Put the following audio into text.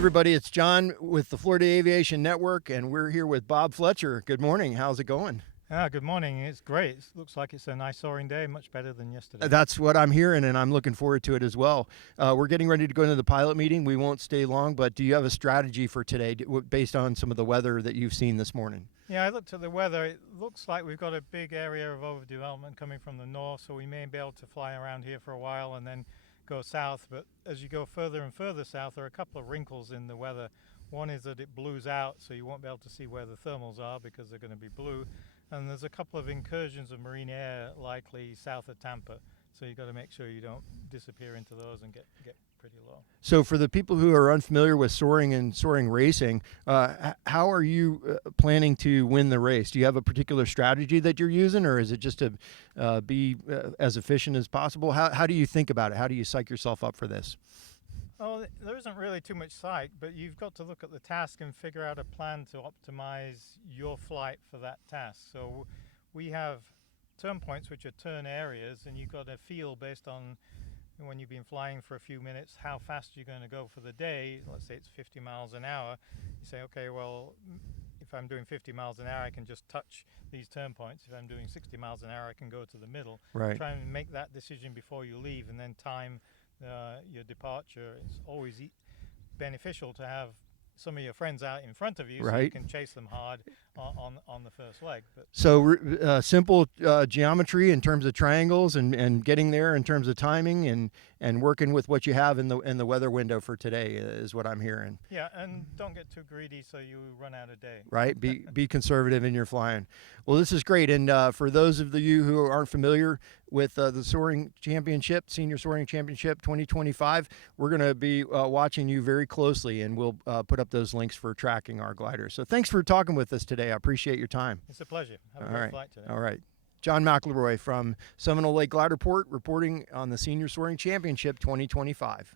everybody, it's John with the Florida Aviation Network, and we're here with Bob Fletcher. Good morning. How's it going? Good morning. It's great. It looks like it's a nice soaring day, much better than yesterday. That's what I'm hearing, and I'm looking forward to it as well. We're getting ready to go into the pilot meeting. We won't stay long, but do you have a strategy for today based on some of the weather that you've seen this morning? Yeah, I looked at the weather. It looks like we've got a big area of overdevelopment coming from the north, so we may be able to fly around here for a while and then go south. But as you go further and further south, there are a couple of wrinkles in the weather. One is that it blues out, so you won't be able to see where the thermals are because they're going to be blue. And there's a couple of incursions of marine air likely south of Tampa, so you've got to make sure you don't disappear into those and get pretty low. So for the people who are unfamiliar with soaring and soaring racing, how are you planning to win the race? Do you have a particular strategy that you're using, or is it just to be as efficient as possible? How do you think about it? How do you psych yourself up for this? Oh, there isn't really too much psych, but you've got to look at the task and figure out a plan to optimize your flight for that task. So we have turn points, which are turn areas, and you've got to feel based on when you've been flying for a few minutes how fast you're going to go for the day. Let's say it's 50 miles an hour. You say, okay, well, if I'm doing 50 miles an hour, I can just touch these turn points. If I'm doing 60 miles an hour, I can go to the middle. Right. Try and make that decision before you leave, and then time your departure. It's always beneficial to have some of your friends out in front of you, right, so you can chase them hard on the first leg. But so simple geometry in terms of triangles and getting there in terms of timing and working with what you have in the weather window for today is what I'm hearing. Yeah, and don't get too greedy so you run out of day. Right, be conservative in your flying. Well, this is great, and for those of you who aren't familiar with the Soaring Championship, Senior Soaring Championship 2025, we're going to be watching you very closely, and we'll put up those links for tracking our gliders. So thanks for talking with us today. I appreciate your time. It's a pleasure. Have a great flight today. All right. John McLeroy from Seminole Lake Glider Port reporting on the Senior Soaring Championship 2025.